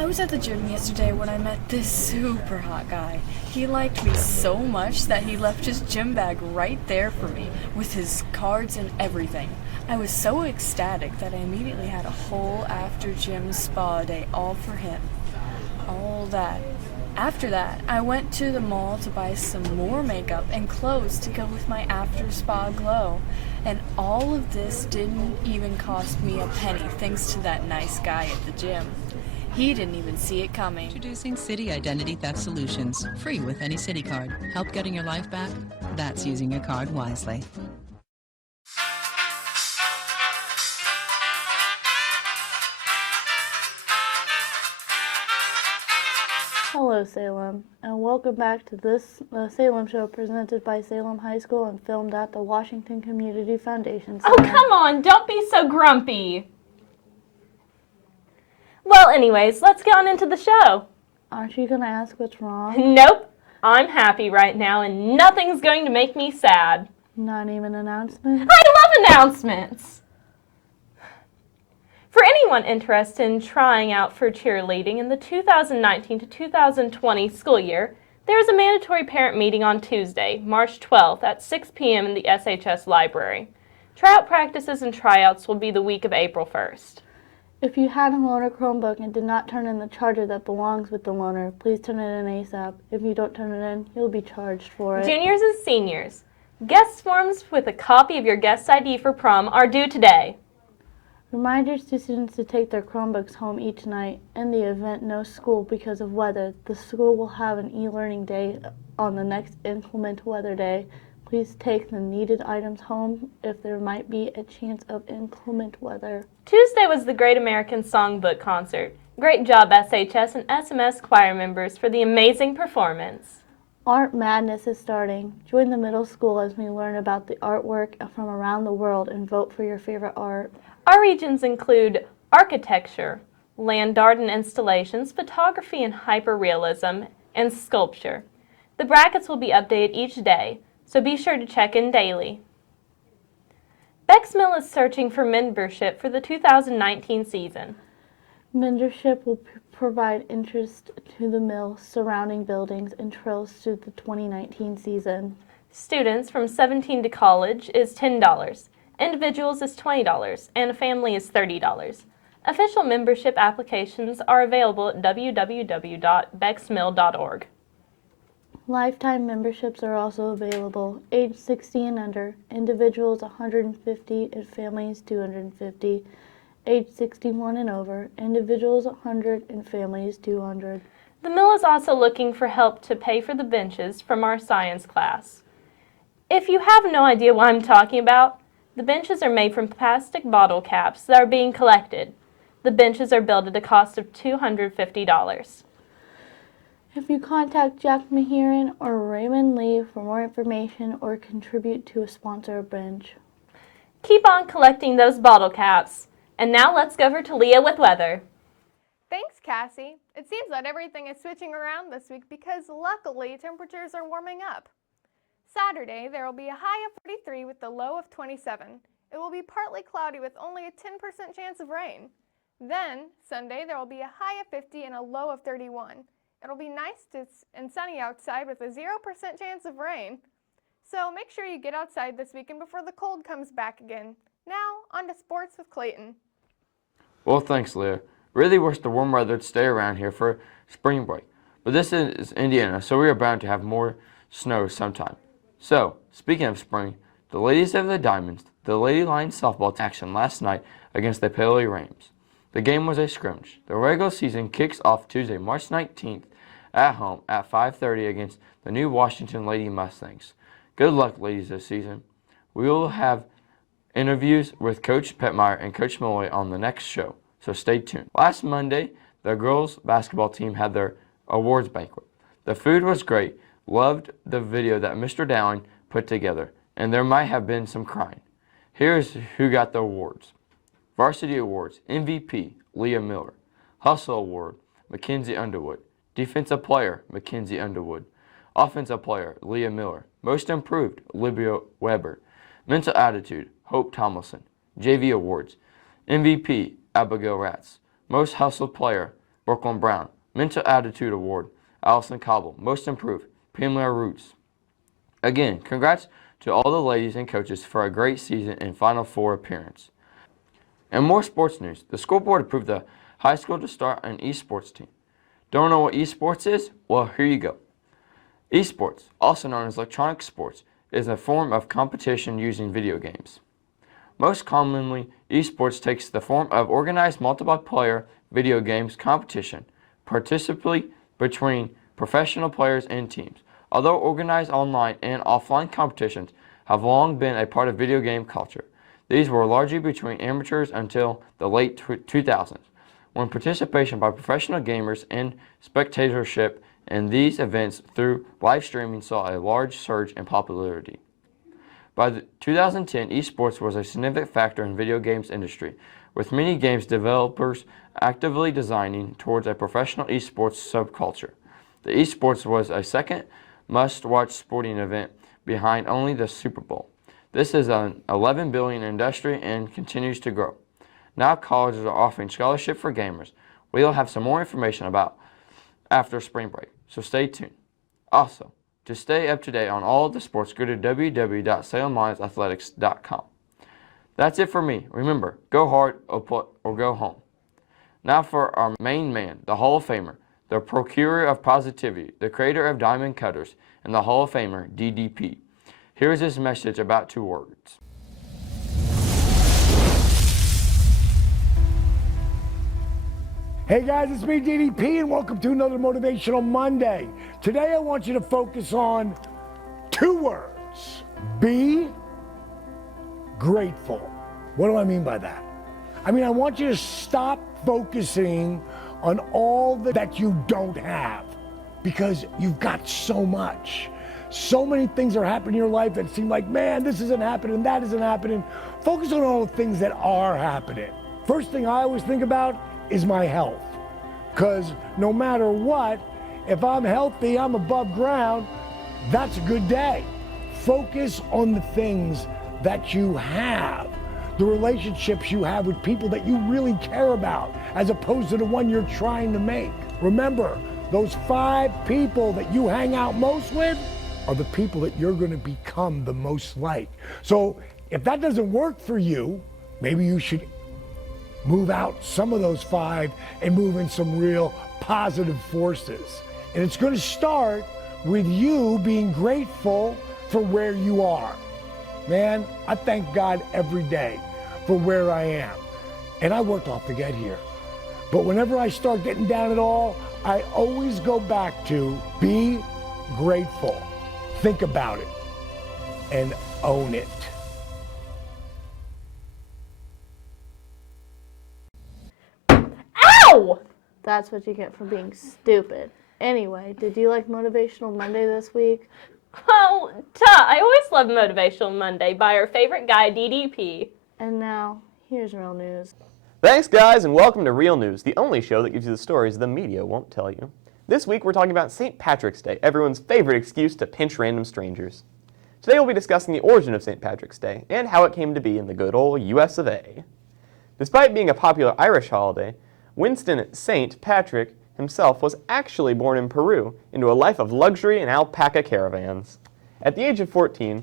I was at the gym yesterday when I met this super hot guy. He liked me so much that he left his gym bag right there for me, with his cards and everything. I was so ecstatic that I immediately had a whole after-gym spa day all for him. All that. After that, I went to the mall to buy some more makeup and clothes to go with my after-spa glow. And all of this didn't even cost me a penny thanks to that nice guy at the gym. He didn't even see it coming. Introducing Citi Identity Theft Solutions, free with any Citi card. Help getting your life back? That's using your card wisely. Hello Salem, and welcome back to this Salem Show presented by Salem High School and filmed at the Washington Community Foundation Center. Oh, come on, don't be so grumpy. Well, anyways, let's get on into the show. Aren't you going to ask what's wrong? Nope, I'm happy right now and nothing's going to make me sad. Not even announcements? I love announcements! For anyone interested in trying out for cheerleading in the 2019 to 2020 school year, there is a mandatory parent meeting on Tuesday, March 12th at 6 p.m. in the SHS library. Tryout practices and tryouts will be the week of April 1st. If you had a loaner Chromebook and did not turn in the charger that belongs with the loaner, please turn it in ASAP. If you don't turn it in, you'll be charged for it. Juniors and seniors, guest forms with a copy of your guest ID for prom are due today. Reminders to students to take their Chromebooks home each night. In the event no school because of weather, the school will have an e-learning day on the next inclement weather day. Please take the needed items home if there might be a chance of inclement weather. Tuesday was the Great American Songbook Concert. Great job, SHS and SMS choir members, for the amazing performance. Art Madness is starting. Join the middle school as we learn about the artwork from around the world and vote for your favorite art. Our regions include architecture, land garden installations, photography and hyperrealism, and sculpture. The brackets will be updated each day, so be sure to check in daily. Beck's Mill is searching for membership for the 2019 season. Membership will provide interest to the mill, surrounding buildings, and trails through the 2019 season. Students from 17 to college is $10. Individuals is $20, and a family is $30. Official membership applications are available at www.becksmill.org. Lifetime memberships are also available. Age 60 and under, individuals $150 and families $250. Age 61 and over, individuals $100 and families $200. The mill is also looking for help to pay for the benches from our science class. If you have no idea what I'm talking about, the benches are made from plastic bottle caps that are being collected. The benches are built at a cost of $250. If you contact Jack Maheron or Raymond Lee for more information or contribute to a sponsor a bench. Keep on collecting those bottle caps. And now let's go over to Leah with weather. Thanks, Cassie. It seems that everything is switching around this week because luckily temperatures are warming up. Saturday, there will be a high of 43 with a low of 27. It will be partly cloudy with only a 10% chance of rain. Then, Sunday, there will be a high of 50 and a low of 31. It'll be nice and sunny outside with a 0% chance of rain. So make sure you get outside this weekend before the cold comes back again. Now, on to sports with Clayton. Well, thanks, Leah. Really wish the warm weather would stay around here for spring break. But this is Indiana, so we are bound to have more snow sometime. So, speaking of spring, the ladies of the Diamonds, the Lady Lions softball action last night against the Paoli Rams. The game was a scrimmage. The regular season kicks off Tuesday, March 19th at home at 5:30 against the new Washington Lady Mustangs. Good luck, ladies, this season. We will have interviews with Coach Petmeyer and Coach Malloy on the next show, so stay tuned. Last Monday, the girls basketball team had their awards banquet. The food was great. Loved the video that Mr. Dowling put together, and there might have been some crying. Here's who got the awards. Varsity Awards, MVP, Leah Miller. Hustle Award, Mackenzie Underwood. Defensive Player, Mackenzie Underwood. Offensive Player, Leah Miller. Most Improved, Olivia Weber. Mental Attitude, Hope Tomlinson. JV Awards, MVP, Abigail Ratz. Most Hustled Player, Brooklyn Brown. Mental Attitude Award, Allison Cobble. Most Improved, Pamela Roots. Again, congrats to all the ladies and coaches for a great season and Final Four appearance. And more sports news. The school board approved the high school to start an esports team. Don't know what esports is? Well, here you go. Esports, also known as electronic sports, is a form of competition using video games. Most commonly, esports takes the form of organized multiplayer video games competition, particularly between professional players and teams. Although organized online and offline competitions have long been a part of video game culture, these were largely between amateurs until the late 2000s, when participation by professional gamers and spectatorship in these events through live streaming saw a large surge in popularity. By 2010, esports was a significant factor in video games industry, with many games developers actively designing towards a professional esports subculture. The esports was a second must-watch sporting event behind only the Super Bowl. This is an $11 billion industry and continues to grow. Now colleges are offering scholarships for gamers. We'll have some more information about after spring break, so stay tuned. Also, to stay up to date on all of the sports, go to www.salemlionsathletics.com. That's it for me. Remember, go hard or go home. Now for our main man, the Hall of Famer, the procurer of positivity, the creator of diamond cutters, and the Hall of Famer DDP. Here's his message about 2 words. Hey guys, it's me DDP and welcome to another Motivational Monday. Today I want you to focus on 2 words. Be grateful. What do I mean by that? I mean, I want you to stop focusing on all that you don't have, because you've got so much. So many things are happening in your life that seem like, man, this isn't happening, that isn't happening. Focus on all the things that are happening. First thing I always think about is my health. Because no matter what, if I'm healthy, I'm above ground, that's a good day. Focus on the things that you have, the relationships you have with people that you really care about, as opposed to the one you're trying to make. Remember, those 5 people that you hang out most with are the people that you're going to become the most like. So if that doesn't work for you, maybe you should move out some of those 5 and move in some real positive forces. And it's going to start with you being grateful for where you are. Man, I thank God every day for where I am. And I worked off to get here. But whenever I start getting down at all, I always go back to be grateful. Think about it and own it. Ow! That's what you get for being stupid. Anyway, did you like Motivational Monday this week? Oh, duh. I always love Motivational Monday by our favorite guy, DDP. And now, here's real news. Thanks, guys, and welcome to Real News, the only show that gives you the stories the media won't tell you. This week, we're talking about St. Patrick's Day, everyone's favorite excuse to pinch random strangers. Today, we'll be discussing the origin of St. Patrick's Day and how it came to be in the good old US of A. Despite being a popular Irish holiday, Winston St. Patrick himself was actually born in Peru into a life of luxury and alpaca caravans. At the age of 14,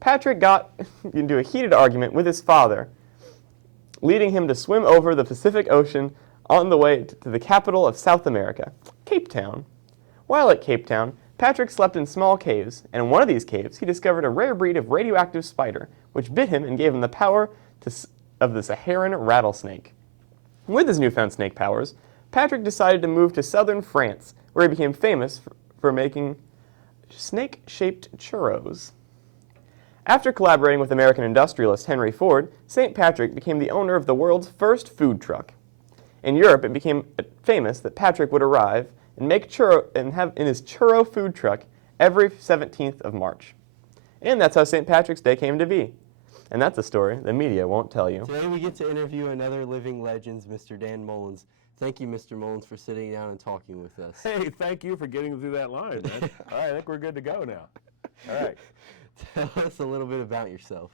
Patrick got into a heated argument with his father, leading him to swim over the Pacific Ocean on the way to the capital of South America, Cape Town. While at Cape Town, Patrick slept in small caves, and in one of these caves he discovered a rare breed of radioactive spider, which bit him and gave him the power of the Saharan rattlesnake. With his newfound snake powers, Patrick decided to move to southern France, where he became famous for making snake-shaped churros. After collaborating with American industrialist Henry Ford, St. Patrick became the owner of the world's first food truck. In Europe, it became famous that Patrick would arrive and have in his churro food truck every 17th of March. And that's how St. Patrick's Day came to be. And that's a story the media won't tell you. Today we get to interview another living legend, Mr. Dan Mullins. Thank you, Mr. Mullins, for sitting down and talking with us. Hey, thank you for getting through that line, man. All right, I think we're good to go now. All right. Tell us a little bit about yourself.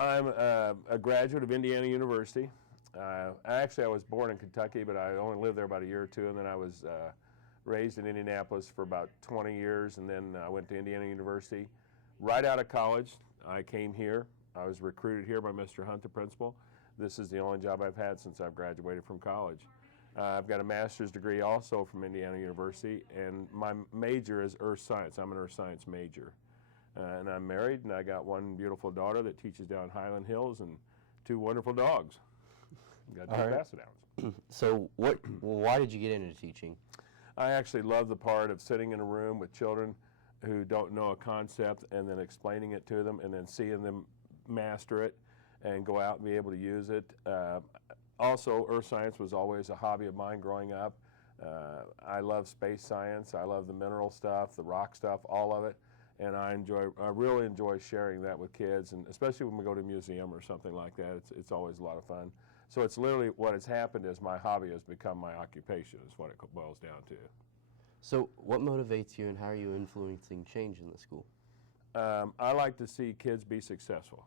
I'm a graduate of Indiana University. Actually, I was born in Kentucky, but I only lived there about a year or two, and then I was raised in Indianapolis for about 20 years, and then I went to Indiana University. Right out of college, I came here. I was recruited here by Mr. Hunt, the principal. This is the only job I've had since I've graduated from college. I've got a master's degree also from Indiana University, and my major is earth science. I'm an earth science major. And I'm married, and I got one beautiful daughter that teaches down Highland Hills, and 2 wonderful dogs. Got 2 Basset-hounds. So why did you get into teaching? I actually love the part of sitting in a room with children who don't know a concept and then explaining it to them and then seeing them master it and go out and be able to use it. Also, earth science was always a hobby of mine growing up. I love space science. I love the mineral stuff, the rock stuff, all of it. And I really enjoy sharing that with kids, and especially when we go to a museum or something like that. It's always a lot of fun. So it's literally what has happened is my hobby has become my occupation, is what it boils down to. So what motivates you, and how are you influencing change in the school? I like to see kids be successful.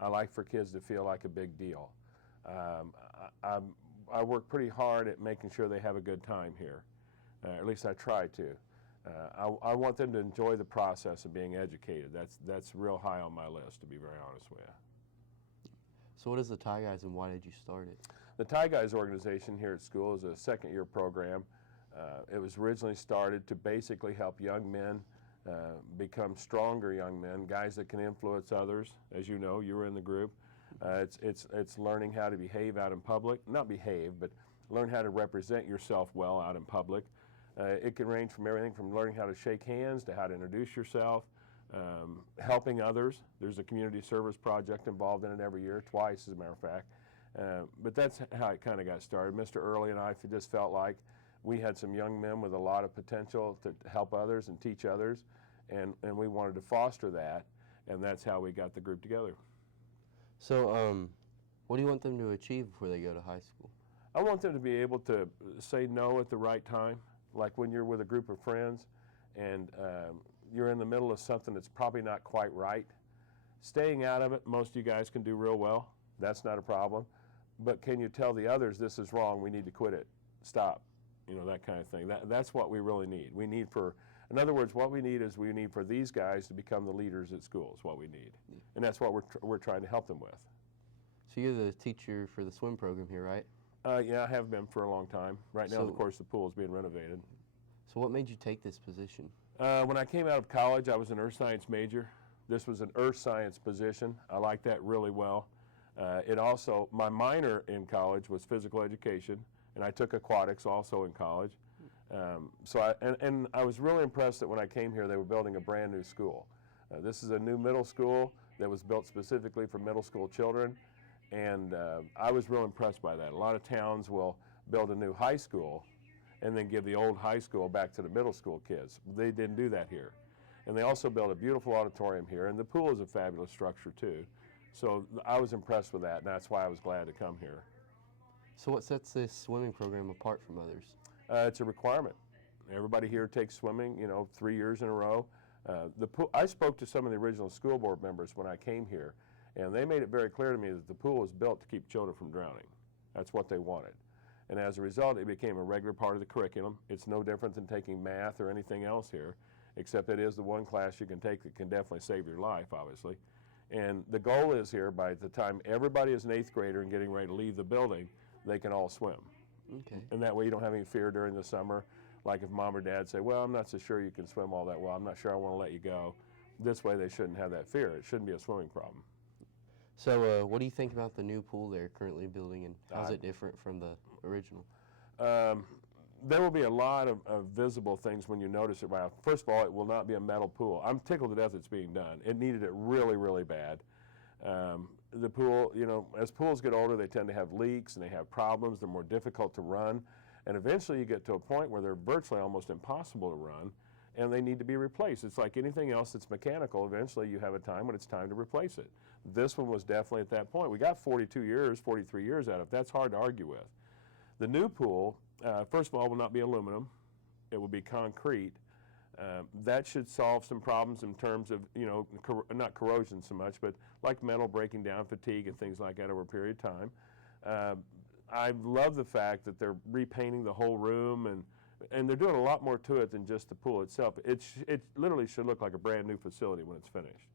I like for kids to feel like a big deal. I work pretty hard at making sure they have a good time here. At least I try to. I want them to enjoy the process of being educated. That's real high on my list, to be very honest with you. So what is the Tie Guys, and why did you start it? The Tie Guys organization here at school is a second-year program. It was originally started to basically help young men become stronger young men, guys that can influence others. As you know, you were in the group. It's learning how to behave out in public. Not behave, but learn how to represent yourself well out in public. It can range from everything from learning how to shake hands to how to introduce yourself, helping others. There's a community service project involved in it every year, twice as a matter of fact. But that's how it kind of got started. Mr. Early and I just felt like we had some young men with a lot of potential to help others and teach others, and we wanted to foster that, and that's how we got the group together. So what do you want them to achieve before they go to high school? I want them to be able to say no at the right time. Like when you're with a group of friends and you're in the middle of something that's probably not quite right. Staying out of it, most of you guys can do real well. That's not a problem. But can you tell the others, this is wrong, we need to quit it, stop, you know, that kind of thing. That's what we really need. In other words, what we need is we need for these guys to become the leaders at school is what we need. And that's what we're trying to help them with. So you're the teacher for the swim program here, right? Yeah, I have been for a long time. Right now, of course, the pool is being renovated. So what made you take this position? When I came out of college, I was an earth science major. This was an earth science position. I liked that really well. My minor in college was physical education, and I took aquatics also in college. I was really impressed that when I came here, they were building a brand new school. This is a new middle school that was built specifically for middle school children. And I was real impressed by that. A lot of towns will build a new high school and then give the old high school back to the middle school kids. They didn't do that here. And they also built a beautiful auditorium here, and the pool is a fabulous structure too. So I was impressed with that, and that's why I was glad to come here. So what sets this swimming program apart from others? It's a requirement. Everybody here takes swimming, 3 years in a row. I spoke to some of the original school board members when I came here, and they made it very clear to me that the pool was built to keep children from drowning. That's what they wanted. And as a result, it became a regular part of the curriculum. It's no different than taking math or anything else here, except it is the one class you can take that can definitely save your life, obviously. And the goal is here, by the time everybody is an 8th grader and getting ready to leave the building, they can all swim. Okay. And that way you don't have any fear during the summer. Like if mom or dad say, well, I'm not so sure you can swim all that well, I'm not sure I want to let you go. This way they shouldn't have that fear. It shouldn't be a swimming problem. So what do you think about the new pool they're currently building, and how's it different from the original? There will be a lot of visible things when you notice it. First of all, it will not be a metal pool. I'm tickled to death it's being done. It needed it really, really bad. The pool, as pools get older, they tend to have leaks and they have problems. They're more difficult to run. And eventually you get to a point where they're virtually almost impossible to run, and they need to be replaced. It's like anything else that's mechanical. Eventually you have a time when it's time to replace it. This one was definitely at that point. We got 42 years, 43 years out of it. That's hard to argue with. The new pool, first of all, will not be aluminum. It will be concrete. That should solve some problems in terms of, not corrosion so much, but like metal breaking down, fatigue, and things like that over a period of time. I love the fact that they're repainting the whole room, and they're doing a lot more to it than just the pool itself. It literally should look like a brand new facility when it's finished.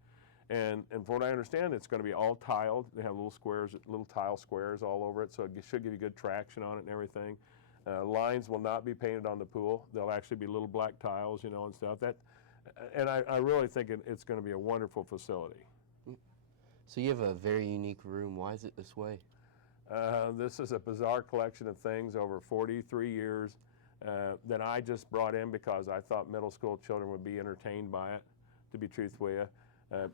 And from what I understand, it's going to be all tiled. They have little squares, little tile squares all over it, so it should give you good traction on it and everything. Lines will not be painted on the pool. They'll actually be little black tiles, and stuff. And I really think it's going to be a wonderful facility. So you have a very unique room. Why is it this way? This is a bizarre collection of things over 43 years that I just brought in because I thought middle school children would be entertained by it, to be truthful with you.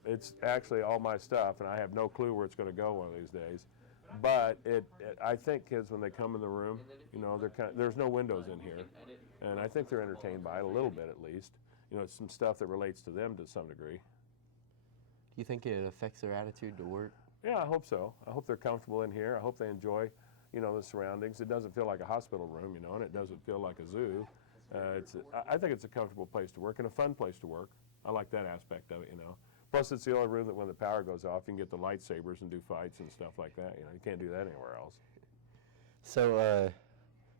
It's actually all my stuff, and I have no clue where it's going to go one of these days. But I think kids, when they come in the room, there's no windows in here, and I think they're entertained by it a little bit at least. It's some stuff that relates to them to some degree. Do you think it affects their attitude to work? Yeah, I hope so. I hope they're comfortable in here. I hope they enjoy, the surroundings. It doesn't feel like a hospital room, and it doesn't feel like a zoo. I think it's a comfortable place to work and a fun place to work. I like that aspect of it, Plus, it's the only room that when the power goes off, you can get the lightsabers and do fights and stuff like that. You can't do that anywhere else. So,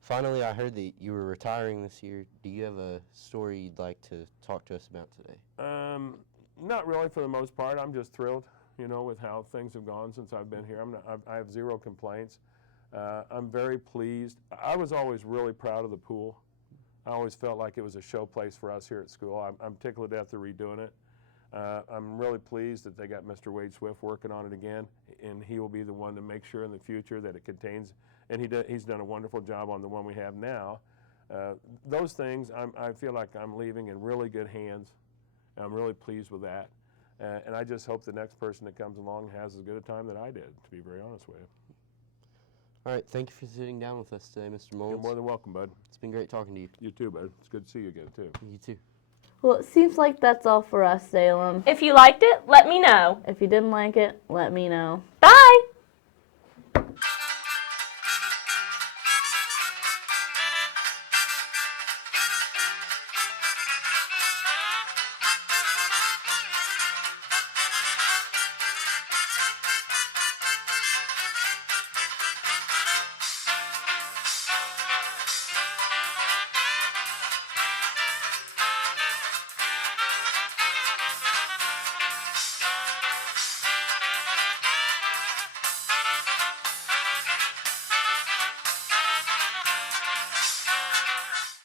finally, I heard that you were retiring this year. Do you have a story you'd like to talk to us about today? Not really for the most part. I'm just thrilled, with how things have gone since I've been here. I have zero complaints. I'm very pleased. I was always really proud of the pool. I always felt like it was a show place for us here at school. I'm tickled to death they're redoing it. I'm really pleased that they got Mr. Wade Swift working on it again, and he will be the one to make sure in the future that it contains, and he's done a wonderful job on the one we have now. Those things, I feel like I'm leaving in really good hands. I'm really pleased with that. And I just hope the next person that comes along has as good a time that I did, to be very honest with you. All right, thank you for sitting down with us today, Mr. Mullins. You're more than welcome, bud. It's been great talking to you. You too, bud. It's good to see you again, too. You too. Well, it seems like that's all for us, Salem. If you liked it, let me know. If you didn't like it, let me know. Bye!